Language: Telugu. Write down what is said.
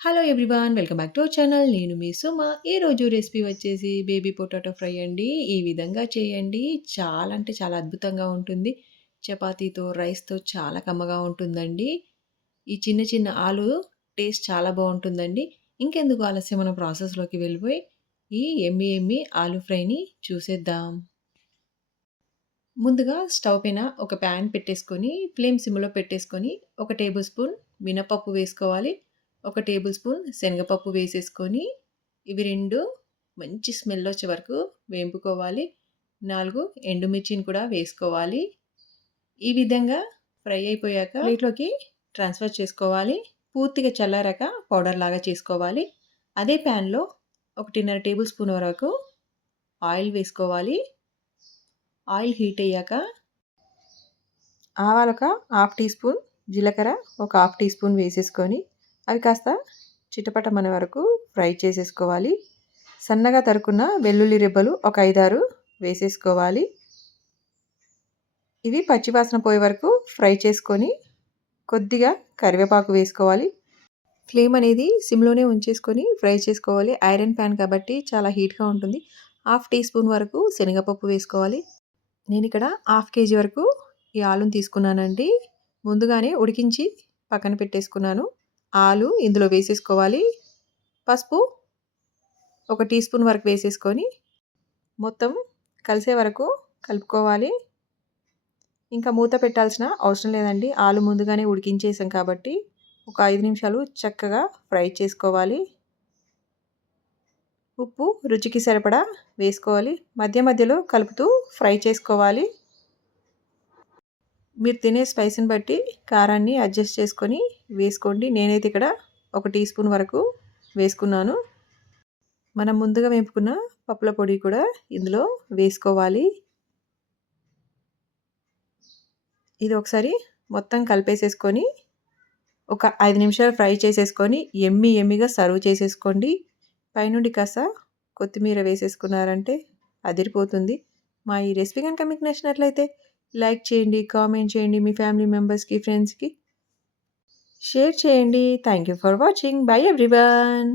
Hello everyone welcome back to our channel నేను మీ సుమ. ఈరోజు రెసిపీ వచ్చేసి బేబీ పొటాటో ఫ్రై అండి. ఈ విధంగా చేయండి. చాలా అంటే చాలా అద్భుతంగా ఉంటుంది. చపాతీతో రైస్తో చాలా కమ్మగా ఉంటుందండి. ఈ చిన్న చిన్న ఆలు టేస్ట్ చాలా బాగుంటుందండి. ఇంకెందుకు ఆలస్యం మన ప్రాసెస్లోకి వెళ్ళిపోయి ఈ ఎమ్మి ఎమ్మి ఆలు ఫ్రైని చూసేద్దాం. ముందుగా స్టవ్ పైన ఒక ప్యాన్ పెట్టేసుకొని ఫ్లేమ్ సిమ్లో పెట్టేసుకొని ఒక టేబుల్ స్పూన్ మినపప్పు వేసుకోవాలి. ఒక టేబుల్ స్పూన్ శనగపప్పు వేసేసుకొని ఇవి రెండు మంచి స్మెల్ వచ్చే వరకు వేంపుకోవాలి. నాలుగు ఎండుమిర్చిని కూడా వేసుకోవాలి. ఈ విధంగా ఫ్రై అయిపోయాక ప్లేట్లోకి ట్రాన్స్ఫర్ చేసుకోవాలి. పూర్తిగా చల్లారాక పౌడర్ లాగా చేసుకోవాలి. అదే ప్యాన్లో ఒకటిన్నర టేబుల్ స్పూన్ వరకు ఆయిల్ వేసుకోవాలి. ఆయిల్ హీట్ అయ్యాక ఆవాలొక హాఫ్ టీ స్పూన్ జీలకర్ర ఒక హాఫ్ టీ స్పూన్ వేసేసుకొని అవి కాస్త చిటపటమనే వరకు ఫ్రై చేసేసుకోవాలి. సన్నగా తరుకున్న వెల్లుల్లి రెబ్బలు ఒక ఐదారు వేసేసుకోవాలి. ఇవి పచ్చివాసన పోయే వరకు ఫ్రై చేసుకొని కొద్దిగా కరివేపాకు వేసుకోవాలి. ఫ్లేమ్ అనేది సిమ్లోనే ఉంచేసుకొని ఫ్రై చేసుకోవాలి. ఐరన్ ప్యాన్ కాబట్టి చాలా హీట్గా ఉంటుంది. హాఫ్ టీ స్పూన్ వరకు శనగపప్పు వేసుకోవాలి. నేను ఇక్కడ హాఫ్ కేజీ వరకు ఈ ఆలుని తీసుకున్నానండి. ముందుగానే ఉడికించి పక్కన పెట్టేసుకున్నాను. ఆలు ఇందులో వేసేసుకోవాలి. పసుపు ఒక టీ స్పూన్ వరకు వేసేసుకొని మొత్తం కలిసే వరకు కలుపుకోవాలి. ఇంకా మూత పెట్టాల్సిన అవసరం లేదండి. ఆలు ముందుగానే ఉడికించేసాం కాబట్టి ఒక ఐదు నిమిషాలు చక్కగా ఫ్రై చేసుకోవాలి. ఉప్పు రుచికి సరిపడా వేసుకోవాలి. మధ్య మధ్యలో కలుపుతూ ఫ్రై చేసుకోవాలి. మీరు తినే స్పైస్ని బట్టి కారాన్ని అడ్జస్ట్ చేసుకొని వేసుకోండి. నేనైతే ఇక్కడ ఒక టీ స్పూన్ వరకు వేసుకున్నాను. మనం ముందుగా వేపుకున్న పప్పుల పొడి కూడా ఇందులో వేసుకోవాలి. ఇది ఒకసారి మొత్తం కలిపేసేసుకొని ఒక ఐదు నిమిషాలు ఫ్రై చేసేసుకొని ఎమ్మి ఎమ్మిగా సర్వ్ చేసేసుకోండి. పైనుండి కాస్త కొత్తిమీర వేసేసుకున్నారంటే అదిరిపోతుంది. మా ఈ రెసిపీ కనుక మీకు నచ్చినట్లయితే లైక్ చేయండి కామెంట్ చేయండి మీ ఫ్యామిలీ మెంబర్స్కి ఫ్రెండ్స్కి. షేర్ చేయండి. Thank you for watching. Bye everyone.